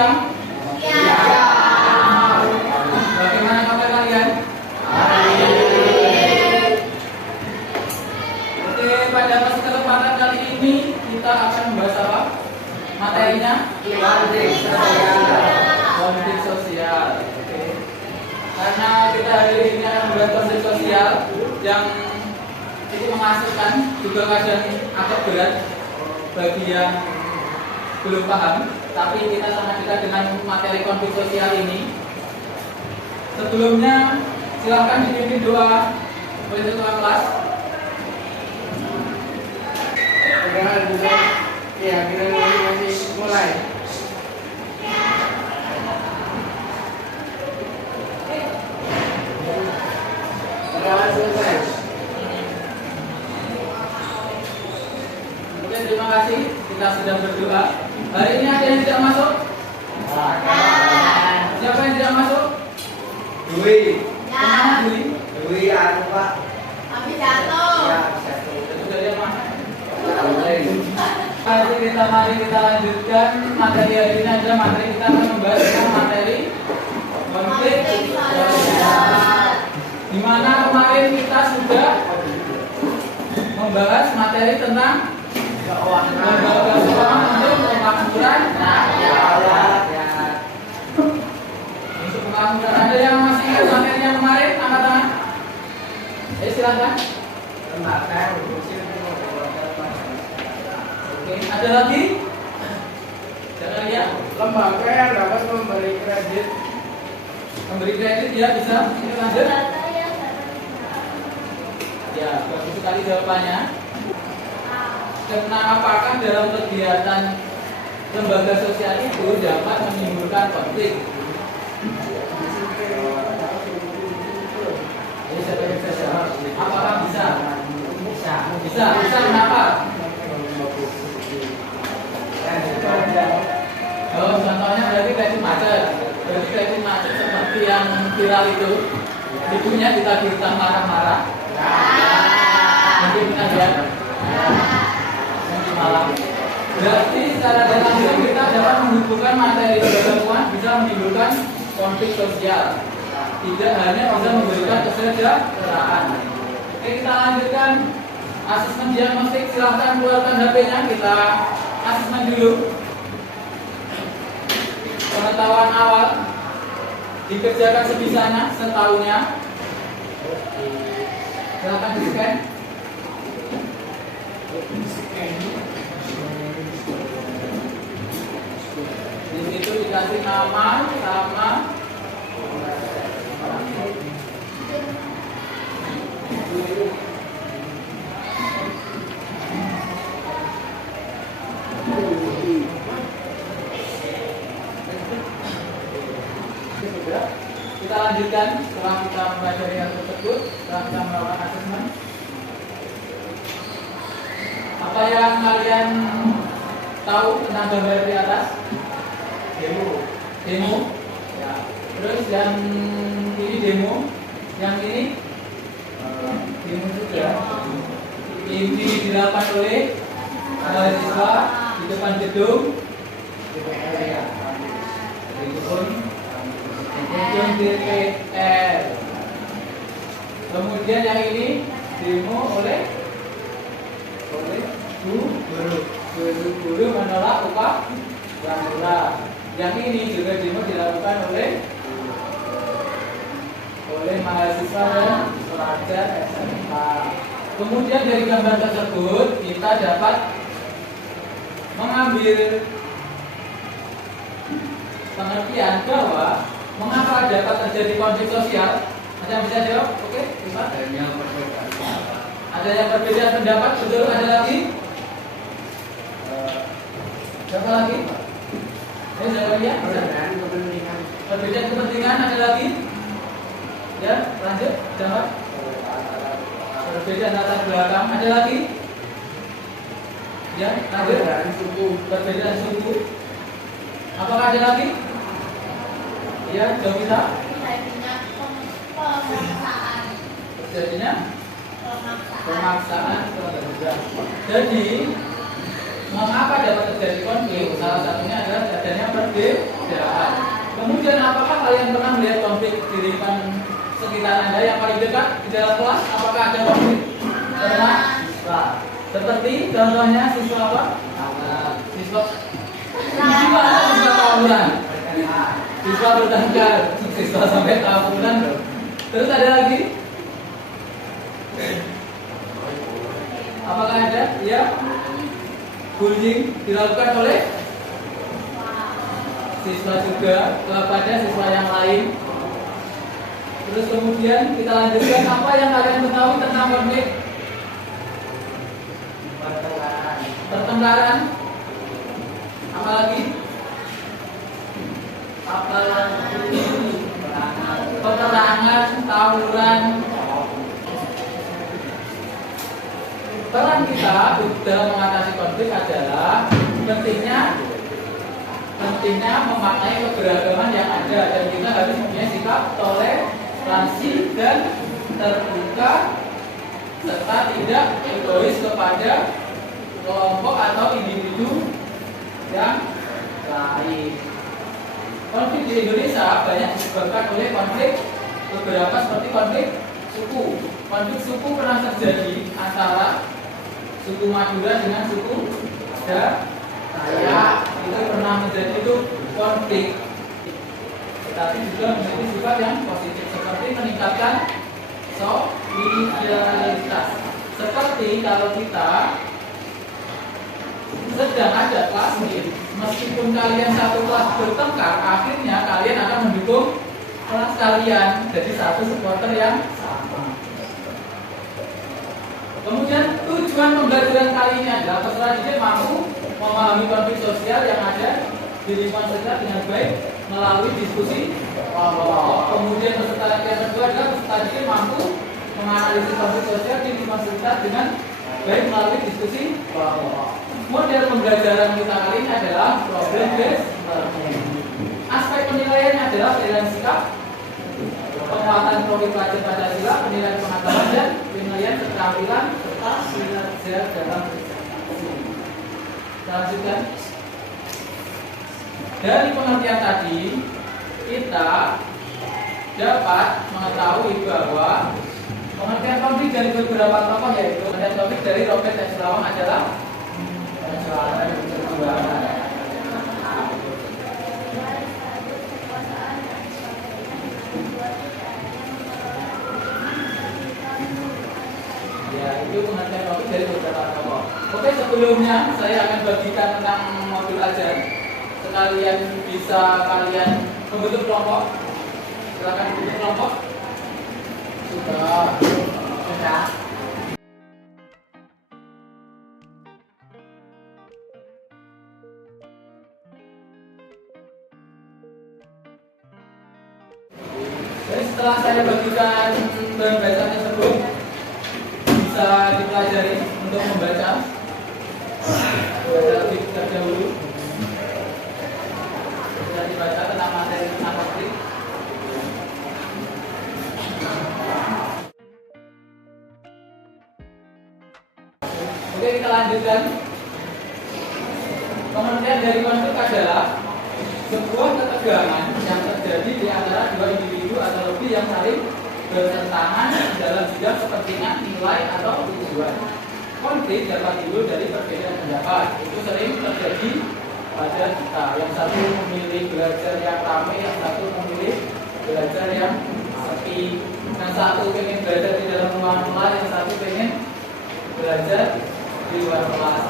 siang? Siang. Bagaimana kabar kalian? Baik. Oke, pada kesempatan kali ini kita akan membahas apa? Materinya? Konflik sosial. Oke. Karena kita hari ini akan membahas konflik sosial yang cukup mengasihkan, juga kadang agak berat bagi yang belum paham, tapi kita sangat dekat dengan materi konflik sosial ini. Sebelumnya silahkan dipimpin doa oleh ketua kelas. Ya, kita masih mulai. Sudah selesai. Oke, terima kasih. Kita sudah berdoa. Hari ini ada yang tidak masuk? Siapa yang tidak masuk? Dwi. Kemana Dwi? Dwi anu Pak. Habis jatuh. Ya, satu. Sudah dia mana? Mari kita lanjutkan materi hari ini. Adalah materi kita akan membahas tentang materi konflik sosial. Di mana kemarin kita sudah membahas materi tentang lembaga keuangan untuk pemakmuran rakyat. Untuk pemakmuran, ada yang masih ingat materi yang kemarin? Angkat tangan. Silakan. Oke, ada lagi? Jangan ya. Lembaga yang dapat memberi kredit. Memberi kredit ya, bisa. Ini lanjut. Ya, bagus sekali jawabannya. Karena apakah dalam kegiatan lembaga sosial itu dapat menimbulkan konflik? Apakah bisa? Bisa. Kenapa? Oh, contohnya berarti kredit macet. Berarti kredit macet seperti yang viral itu. Ibunya ditagih utang marah-marah. Mungkin ada malam. Berarti secara langsung kita dapat menghubungkan materi keuangan bisa menimbulkan konflik sosial. Tidak hanya bisa memberikan kesejahteraan. Oke, kita lanjutkan asesmen diagnostik. Silahkan keluarkan HP-nya, kita asesmen dulu. Pengetahuan awal dikerjakan sebisanya, setahunya. Silahkan di-scan. Di situ dikasih nama sama kita lanjutkan setelah kita mempelajari hal tersebut, setelah kita melakukan asesmen. Apa yang kalian tahu tentang gambar di atas? Demo. Ya. Terus yang ini demo, yang ini demo juga. Ini dilakukan oleh mahasiswa di depan gedung DPR. Gedung DPR. Kemudian yang ini demo oleh guru menolak upah yang murah. Yang ini juga demo dilakukan oleh mahasiswa dan pelajar SMK. Kemudian dari gambar tersebut kita dapat mengambil pengertian bahwa mengapa dapat terjadi konflik sosial. Ada yang bisa jawab? Oke, bisa. Ada yang berbeda pendapat? Betul, ada lagi? Siapa lagi? Siapa ya? Perbedaan kepentingan ada lagi? Ya, lanjut. Jawab. Perbedaan latar belakang ada lagi? Ya, lanjut. Perbedaan suku. Apakah ada lagi? Ya, jawab kita. Terjadinya pemaksaan. Jadi, mengapa dapat terjadi konflik? Salah satunya adalah adanya perbedaan jahat. Kemudian apakah kalian pernah melihat konflik di lingkungan sekitar Anda yang paling dekat di dalam kelas? Apakah ada konflik? Pernah? Seperti contohnya siswa apa? Siswa siswa tawuran, siswa bertengkar, siswa sampai tawuran. Terus ada lagi? Apakah ada? Ya, bullying dilakukan oleh siswa juga kepada siswa yang lain. Terus kemudian kita lanjutkan, apa yang kalian ketahui tentang konflik? Pertengkaran. Apa lagi? Peperangan, tawuran. Peran kita dalam mengatasi konflik adalah pentingnya memaknai keberagaman yang ada, dan kita harus mempunyai sikap toleransi dan terbuka serta tidak egois kepada kelompok atau individu yang lain. Konflik di Indonesia banyak disebabkan oleh konflik beberapa seperti konflik suku. Konflik suku pernah terjadi antara suku Madura dengan suku Dayak. Itu pernah menjadi itu konflik. Tetapi juga memiliki sifat yang positif seperti meningkatkan solidaritas. Seperti kalau kita sedang ada kelas nih, meskipun kalian satu kelas bertengkar, akhirnya kalian akan mendukung kelas kalian, jadi satu supporter yang sama. Kemudian tujuan pembelajaran kali ini adalah peserta didik mampu memahami konflik sosial yang ada di lingkungan sekitar dengan baik melalui diskusi. Kemudian peserta yang kedua adalah peserta didik mampu menganalisis konflik sosial di lingkungan sekitar dengan baik melalui diskusi. Model pembelajaran kita kali ini adalah problem based learning. Aspek penilaiannya adalah penilaian sikap, penguatan profil pelajar Pancasila, penilaian pengetahuan dan penilaian keterampilan serta kinerja dalam diskusi. Lanjutkan. Dari pengertian tadi, kita dapat mengetahui bahwa pengertian konflik dari beberapa tokoh, yaitu pengertian konflik dari Robert S. Lawang adalah perjuangan. Ya, itu pengertian konflik dari beberapa tokoh. Oke, sebelumnya saya akan bagikan tentang modul ajar. Sekalian bisa kalian membentuk kelompok. Silakan membentuk kelompok. Sudah. Jadi setelah saya bagikan bahan bacaan tersebut, bisa dipelajari untuk membaca lebih terdahulu. Bisa dibaca tentang materi tentang konflik. Oke, kita lanjutkan. Pengertian dari konflik adalah sebuah ketegangan yang terjadi di antara dua individu atau lebih yang saling bertentangan dalam bidang kepentingan, nilai, atau tujuan. Konflik dapat timbul dari perbedaan pendapat. Itu sering terjadi pada kita. Yang satu memilih belajar yang ramai, yang satu memilih belajar yang sepi. Yang satu ingin belajar di dalam ruangan kelas, yang satu ingin belajar di luar kelas.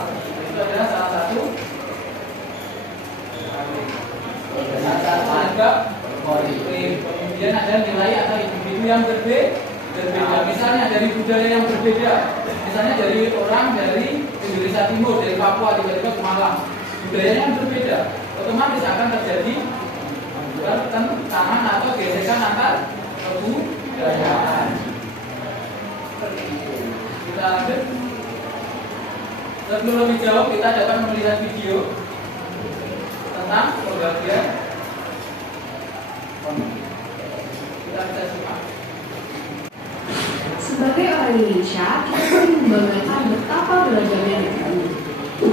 Itu adalah salah satu anggap konflik. Kemudian ada nilai atau individu yang berbeda. Misalnya dari budaya yang berbeda. Misalnya dari orang dari Indonesia Timur, dari Papua tiba-tiba ke Malang, budayanya yang berbeda, otomatis akan terjadi pertentangan atau gesekan antar kebudayaan. Seperti itu. Kita lanjut. Sebelum lebih jauh, kita dapat melihat video tentang pembagian konflik. Kita bisa simak. Sebagai orang Indonesia, kita sering membanggakan betapa beragamnya negeri ini.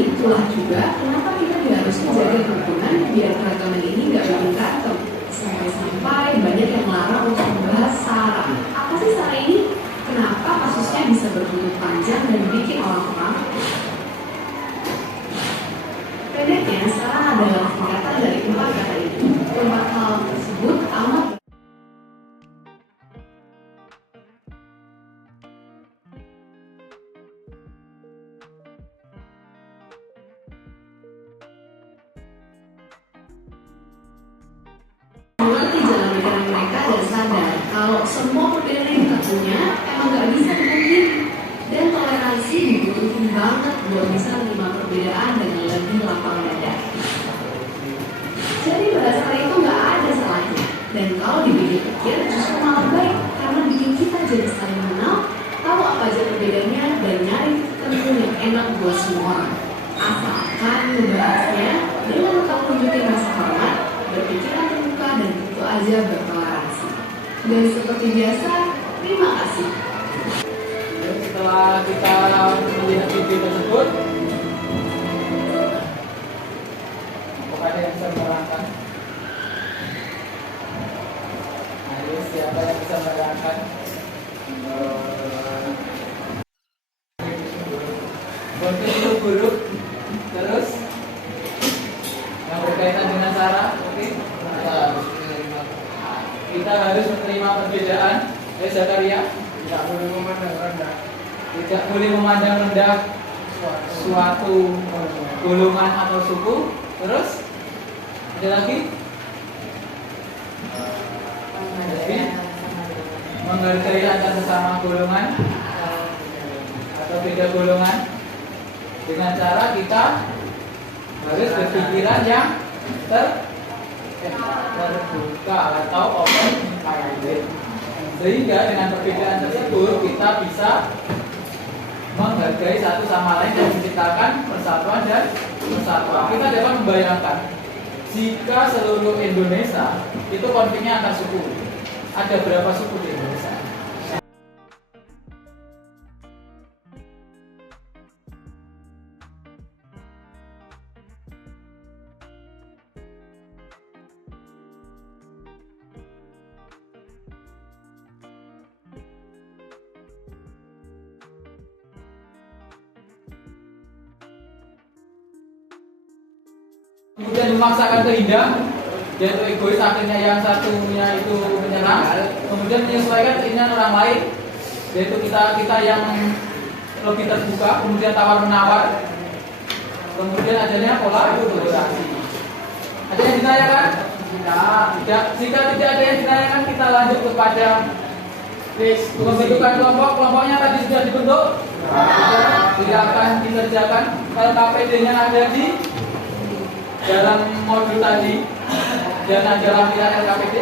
Itulah juga kenapa kita harus menjaga kerukunan biar keragaman ini nggak adalah singkatan dari 4 kata itu. 4 hal tersebut amat mengerti jalan pikiran mereka dan sadar kalau semua perbedaan yang kita punya emang gak bisa dipungkiri, dan toleransi dibutuhin banget buat bisa menerima perbedaan dengan lebih lapang dada. Jadi berdasarkan itu gak ada salahnya, dan kalau dipikir-pikir justru malah baik karena bikin kita jadi saling mengenal, tahu apa aja perbedaannya dan nyari tentu yang enak buat semua orang. Asalkan membahasnya dengan tetap tunjukin rasa hormat, berpikiran terbuka, dan tentu aja bertoleransi. Dan seperti biasa, terima kasih. Setelah kita melihat video tersebut, apakah ada yang bisa menerangkan? Ayo, siapa yang bisa menerangkan? Konflik itu buruk, terus yang berkaitan dengan cara, oke? Kita harus menerima perbedaan. Zakaria, Tidak boleh memandang rendah tidak boleh memandang rendah suatu golongan atau suku. Terus ada lagi, jadi menghargai antar sesama golongan atau beda golongan dengan cara kita harus berpikiran yang terbuka atau open minded, sehingga dengan perbedaan tersebut kita bisa menghargai satu sama lain dan menciptakan persatuan dan persatuan. Kita dapat membayangkan jika seluruh Indonesia itu konfliknya antar suku, ada berapa suku di Indonesia? Kemudian memaksakan kehendak, yaitu egois, akhirnya yang satunya itu menyerang, kemudian menyesuaikan keinginan orang lain, yaitu kita yang lebih terbuka, kemudian tawar menawar, kemudian adanya pola kolaborasi. Ada yang ditanyakan? Tidak. Jika tidak ada yang ditanyakan, kita lanjut kepada pembentukan kelompok. Kelompoknya tadi sudah dibentuk, silakan dikerjakan. Kalau KPD-nya ada di dalam modul tadi dan ada lampiran LKPD,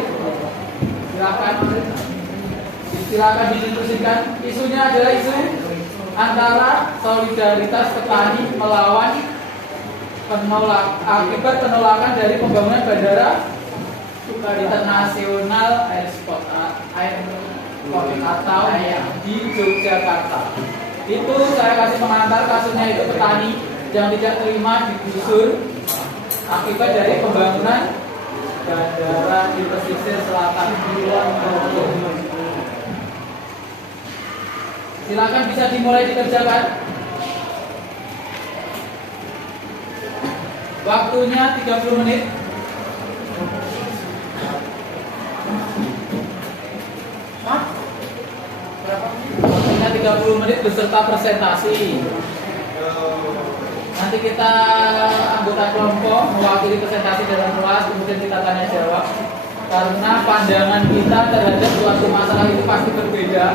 silakan didiskusikan. Isunya adalah isu antara solidaritas petani melawan akibat penolakan dari pembangunan bandara internasional airport atau di Yogyakarta. Itu saya kasih pengantar, kasusnya itu petani yang tidak terima digusur akibat dari pembangunan bandara di pesisir selatan Kulon Progo. Silakan bisa dimulai dikerjakan. Waktunya 30 menit. Waktunya 30 menit beserta presentasi. Nanti kita anggota kelompok mewakili presentasi dalam kelas, kemudian kita tanya jawab. Karena pandangan kita terhadap suatu masalah itu pasti berbeda.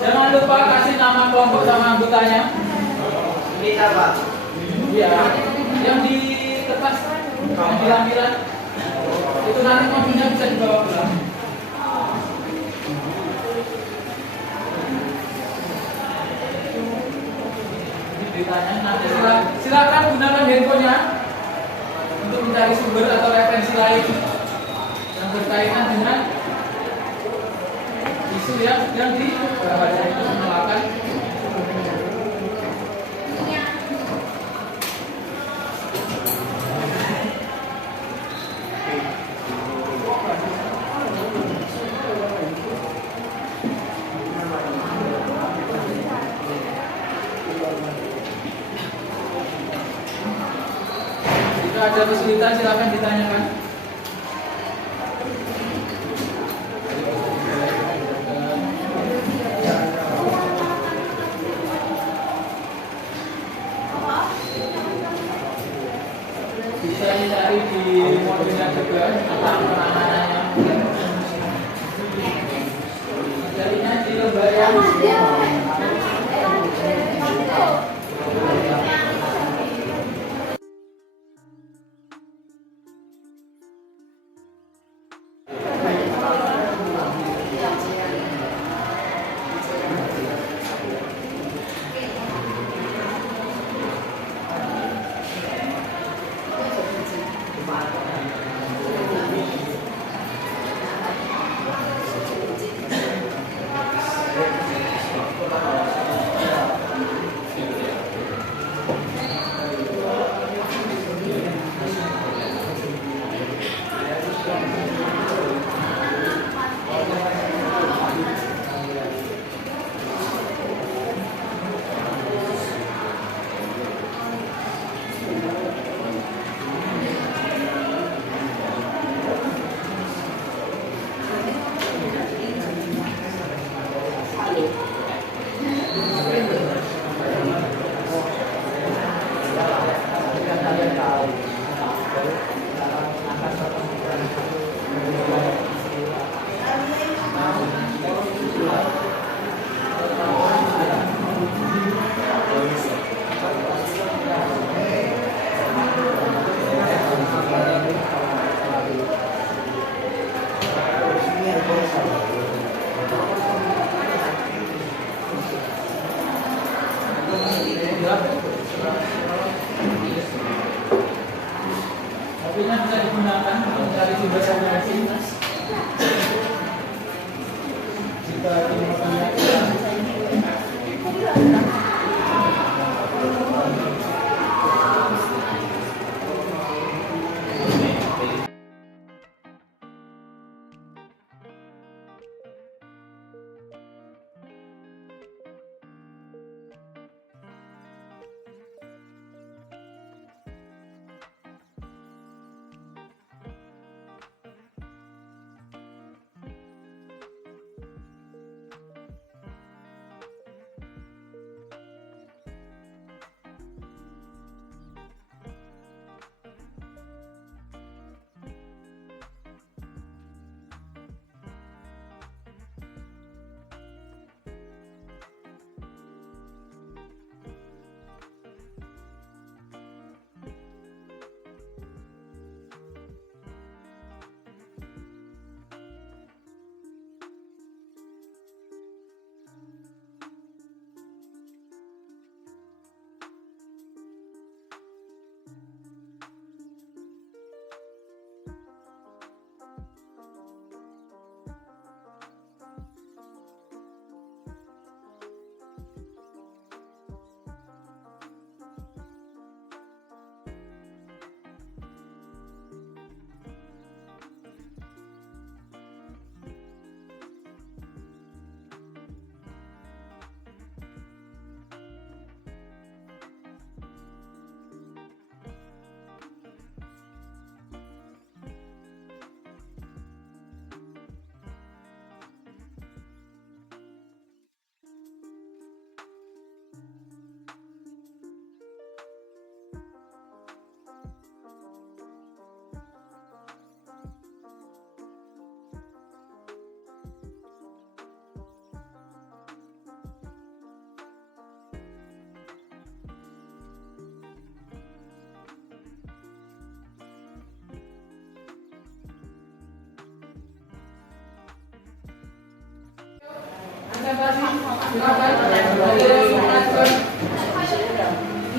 Jangan lupa kasih nama kelompok sama anggotanya. Kita Pak. Iya, yang di kertas, yang di lampiran itu nanti mobilnya bisa dibawa pulang. Ditanya nanti silakan gunakan handphonenya untuk mencari sumber atau referensi lain yang berkaitan dengan isu yang dibahas, itu menolakkan. Jika ada kesulitan silakan ditanyakan. Bisa dicari di modulnya juga tentang penanganannya. Carinya di lembar yang kopinya bisa digunakan untuk mencari sumber referensi. Jika ingin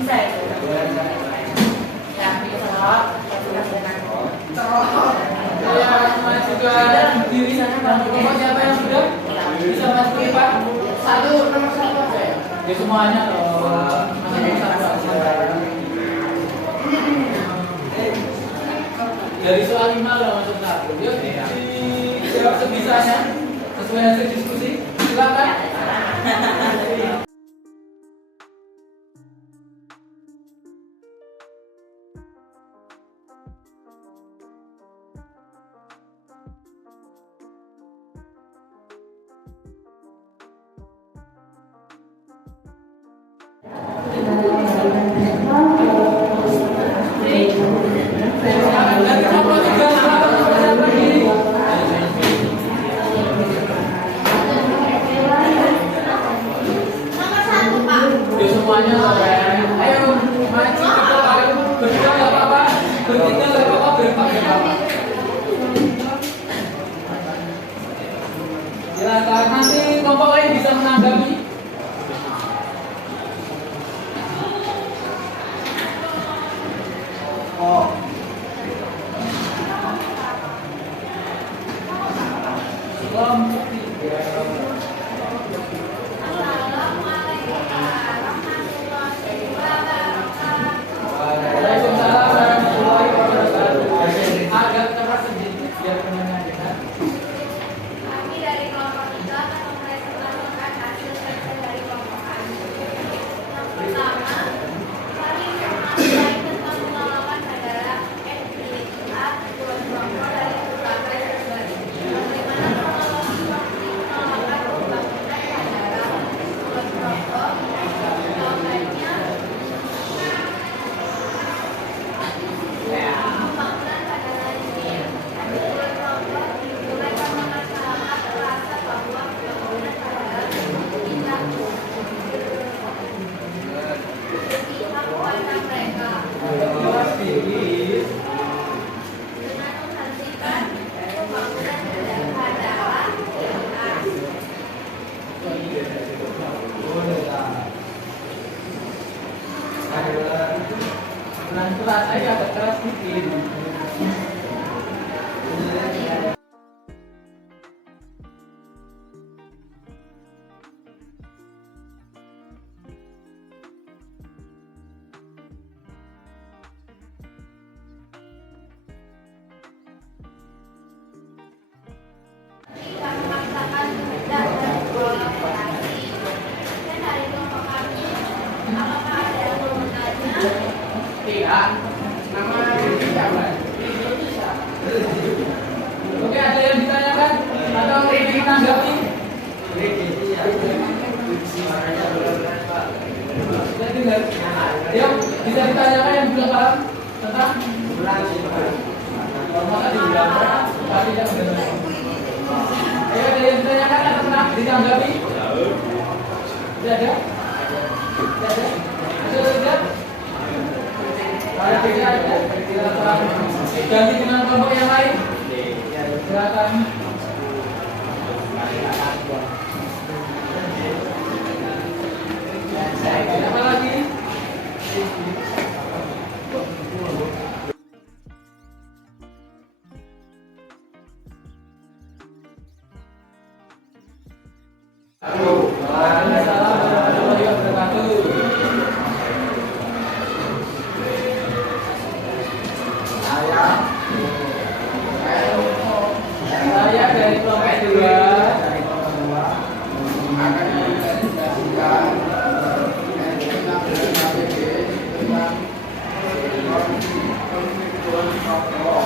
Bisa ya? Ya, bisa. juga diri dan pokoknya siapa yang sudah bisa masuk IPA? Nomor satu aja ya? Ya semuanya masuk dari soal 5 udah masuk 1. Yuk dijawab sebisanya sesuai hasil diskusi. Silakan. bertiga nggak apa-apa, berempat nggak apa-apa. Silakan nanti kelompok lain bisa menanggapi. Oh. Kelompok tiga. Waalaikumsalam warahmatullahi wabarakatuh. Agak keras sedikit biar pendengar dengar. Kami dari kelompok 3 akan mempresentasikan hasil kerja dari kelompok kami. Yang pertama, kami mengulaskan tentang pengalaman negara FBA buat kelompok dari berbagai sumber. Bagaimana kronologi waktu penolakan pembangunan bandara buat kelompok, jawabannya pembangunan bandara ini buat kelompok dimulai karena masyarakat merasa bahwa pembangunan bandara tidak berpihak kepada mereka Keras sedikit. dengan menghentikan pembangunan bandara jelas. Pelan-pelan aja agak keras sedikit. Tidak memaksakan kehendak dan kolaborasi. Dan dari kelompok kami, apakah ada yang mau bertanya? Tidak. Nama ini siapa? Oke, ada yang ditanyakan atau ingin menanggapi? Saya dengar. Yang bisa ditanyakan yang belum paham tentang maka dibilang tadi tidak benar. Ayo, ada yang ditanyakan atau pernah ditanggapi? Tidak ada? Tidak ada? Ada atau tidak? Ada tidak ada? Silakan. Ganti dengan kelompok yang lain. Silakan. Apa lagi? Waalaikumsalam warahmatullahi wabarakatuh. Saya dari kelompok 2. Akan dipresentasikan tentang APB tentang konstituen kelompok.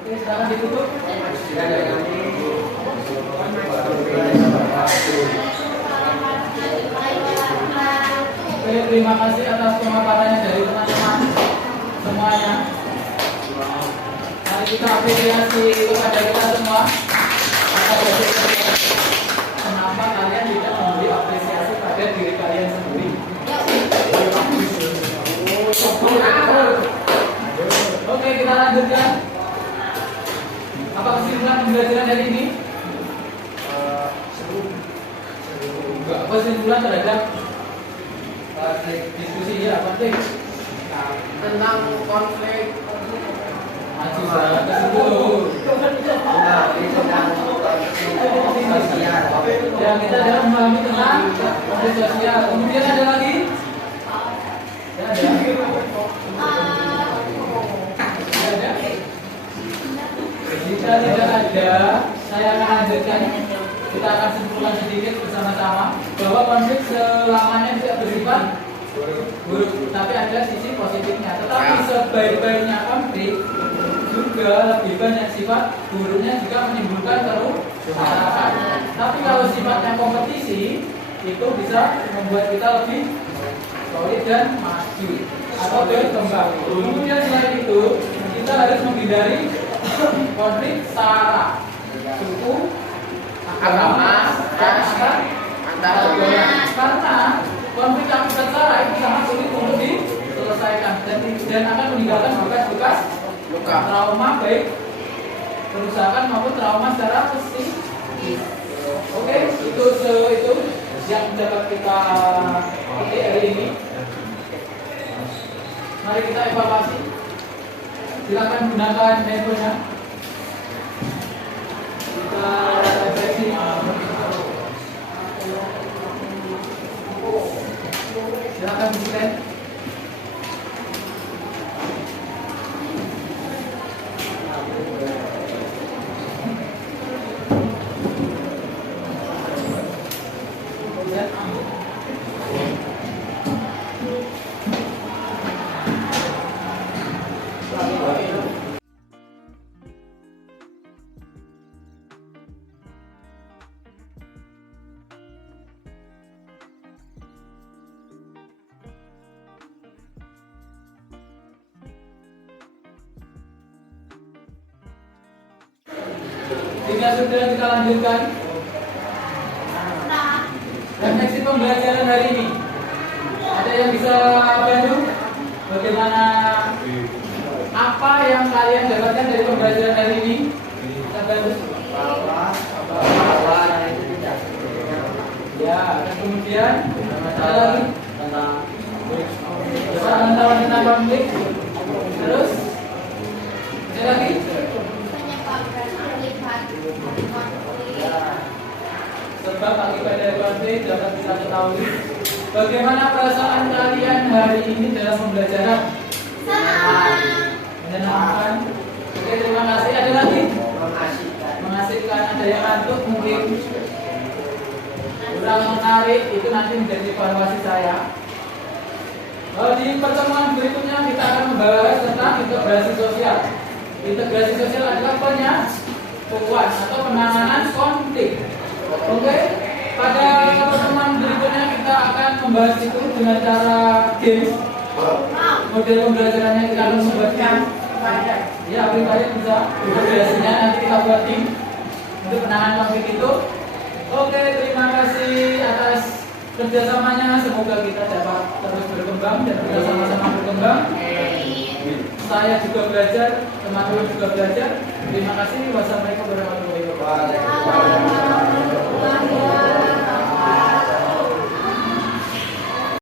Oke, sekarang ditutup. Oke, terima kasih atas pemaparannya dari teman-teman semuanya. Mari kita apresiasi kepada kita semua atas hasil kerja. Kenapa kalian tidak memberi apresiasi pada diri kalian sendiri? Oke, kita lanjutkan. Apa kesimpulan pembelajaran hari ini? Enggak, kesimpulan terhadap diskusi ya, penting. Tentang konflik. Maju saya ke situ. Ya, kita dalam memahami tentang konflik sosial. Kemudian ada lagi? Ya, ada. Ada. Jika tidak ada, saya akan lanjutkan. Kita akan simpulkan sedikit bersama-sama bahwa konflik selamanya tidak bersifat buruk, tapi ada sisi positifnya. Tetapi sebaik-baiknya konflik juga lebih banyak sifat buruknya jika menimbulkan kerusakan. Tapi kalau sifatnya kompetisi, itu bisa membuat kita lebih solid dan maju atau berkembang. Kemudian selain itu, kita harus menghindari konflik sara, suku, agama, antara karena konflik akibat sara itu sangat sulit untuk diselesaikan dan akan meninggalkan bekas-bekas luka, trauma baik kerusakan maupun trauma secara psikis. Oke, itu yang dapat kita petik hari ini. Mari kita evaluasi. Silakan gunakan handphone-nya. Kita refleksi. Silakan di-scan. Jika sudah kita lanjutkan refleksi pembelajaran hari ini. Ada yang bisa bantu? Bagaimana apa yang kalian dapatkan dari pembelajaran hari ini? Kita bantu. Ya, dan kemudian ada lagi tentang konflik. Terus ada lagi. Sebab akibat dari konflik dapat kita ketahui. Bagaimana perasaan kalian hari ini dalam pembelajaran? Menyenangkan. Oke, terima kasih. Ada lagi? Mengasihkan. Ada yang ngantuk mungkin kurang menarik, itu nanti menjadi evaluasi saya. Di pertemuan berikutnya kita akan membahas tentang integrasi sosial. Integrasi sosial adalah penyatuan atau penanganan konflik. Oke, pada pertemuan berikutnya kita akan membahas itu dengan cara game. Model pembelajarannya kita akan membuat game. Ya, aplikasi bisa. Integrasinya nanti kita buat tim untuk penanganan konflik itu. Oke, terima kasih atas kerjasamanya. Semoga kita dapat terus berkembang dan kita sama-sama berkembang. Saya juga belajar, teman-teman juga belajar. Terima kasih. Wassalamualaikum warahmatullahi wabarakatuh.